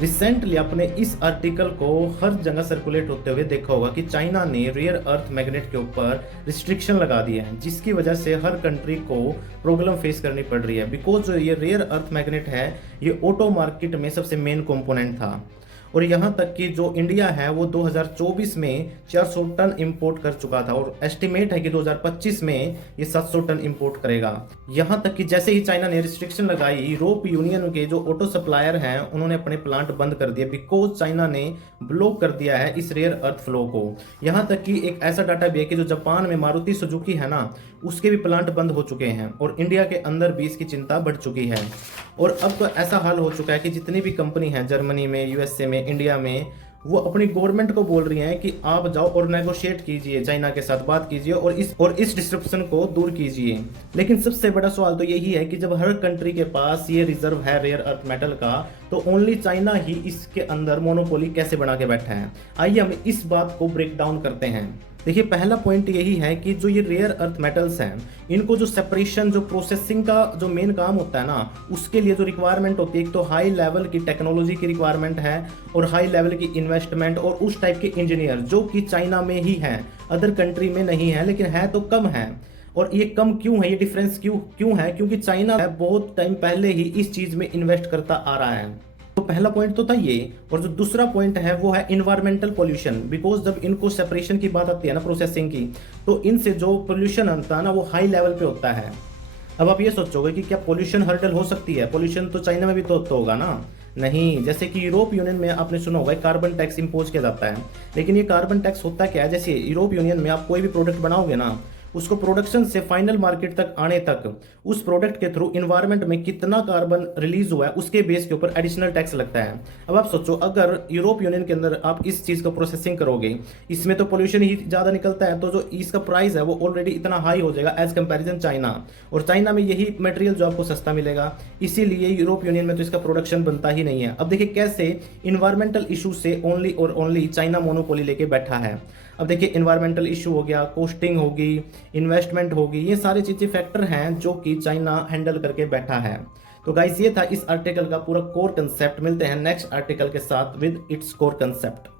Recently आपने इस article को हर जगह सर्कुलेट होते हुए देखा होगा कि चाइना ने रेयर अर्थ मैग्नेट के ऊपर रिस्ट्रिक्शन लगा दिया है, जिसकी वजह से हर कंट्री को प्रॉब्लम फेस करनी पड़ रही है। बिकॉज जो ये रेयर अर्थ मैग्नेट है, ये ऑटो मार्केट में सबसे मेन कंपोनेंट था। और यहाँ तक कि जो इंडिया है वो 2024 में 400 टन इंपोर्ट कर चुका था और एस्टिमेट है कि 2025 में ये 700 टन इंपोर्ट करेगा। यहाँ तक कि जैसे ही चाइना ने रिस्ट्रिक्शन लगाई, यूरोप यूनियन के जो ऑटो सप्लायर हैं उन्होंने अपने प्लांट बंद कर दिए, बिकॉज चाइना ने ब्लॉक कर दिया है इस रेयर अर्थ फ्लो को। यहाँ तक कि एक ऐसा डाटा भी है कि जो जापान में मारुति सुजुकी है ना, उसके भी प्लांट बंद हो चुके हैं और इंडिया के अंदर भी इसकी चिंता बढ़ चुकी है। और अब तो ऐसा हाल हो चुका है कि जितनी भी कंपनी है जर्मनी में, यूएसए में, इंडिया में, वो अपनी गवर्नमेंट को बोल रही हैं कि आप जाओ और नेगोशिएट कीजिए, चाइना के साथ बात कीजिए और इस डिस्ट्रप्शन को दूर कीजिए। लेकिन सबसे बड़ा सवाल तो यही है कि जब हर कंट्री के पास ये रिजर्व है रेयर अर्थ मेटल का, तो ओनली चाइना ही इसके अंदर मोनोपोली कैसे बना के बैठा है। आइए हम इस बात को ब्रेक डाउन करते हैं। देखिए, पहला पॉइंट यही है कि जो ये रेयर अर्थ मेटल्स हैं, इनको जो सेपरेशन, जो प्रोसेसिंग का जो मेन काम होता है ना, उसके लिए जो रिक्वायरमेंट होती है, एक तो हाई लेवल की टेक्नोलॉजी की रिक्वायरमेंट है और हाई लेवल की इन्वेस्टमेंट और उस टाइप के इंजीनियर जो कि चाइना में ही है, अदर कंट्री में नहीं है, लेकिन है तो कम है। और ये कम क्यों है, ये डिफरेंस क्यों है? क्योंकि चाइना बहुत टाइम पहले ही इस चीज में इन्वेस्ट करता आ रहा है। तो पहला पॉइंट तो था ये। और जो दूसरा पॉइंट है वो है इन्वायरमेंटल पोल्यूशन। बिकॉज जब इनको सेपरेशन की बात आती है ना, प्रोसेसिंग की, तो इनसे जो पोल्यूशन आता है ना, वो हाई लेवल पे होता है। अब आप ये सोचोगे कि क्या पोल्यूशन हर्डल हो सकती है? पोल्यूशन तो चाइना में भी तो होगा ना। नहीं, जैसे कि यूरोप यूनियन में आपने सुना होगा कार्बन टैक्स इंपोज किया जाता है। लेकिन ये कार्बन टैक्स होता क्या है? जैसे यूरोप यूनियन में आप कोई भी प्रोडक्ट बनाओगे ना, उसको प्रोडक्शन से फाइनल मार्केट तक आने तक उस प्रोडक्ट के थ्रू इन्वायरमेंट में कितना कार्बन रिलीज हुआ है, उसके बेस के ऊपर एडिशनल टैक्स लगता है। अब आप सोचो, अगर यूरोप यूनियन के अंदर आप इस चीज का प्रोसेसिंग करोगे, इसमें तो पोल्यूशन ही ज्यादा निकलता है, तो जो इसका प्राइस है वो ऑलरेडी इतना हाई हो जाएगा एज कंपेरिजन चाइना। और चाइना में यही मटेरियल जो आपको सस्ता मिलेगा, इसीलिए यूरोप यूनियन में तो इसका प्रोडक्शन बनता ही नहीं है। अब देखिए कैसे इन्वायरमेंटल इशू से ओनली और ओनली चाइना मोनोपोली लेके बैठा है। अब देखिए, इन्वायरमेंटल इशू हो गया, कॉस्टिंग होगी, इन्वेस्टमेंट होगी, ये सारी चीजें फैक्टर हैं जो कि चाइना हैंडल करके बैठा है। तो गाइस, ये था इस आर्टिकल का पूरा कोर कंसेप्ट। मिलते हैं नेक्स्ट आर्टिकल के साथ विद इट्स कोर कंसेप्ट।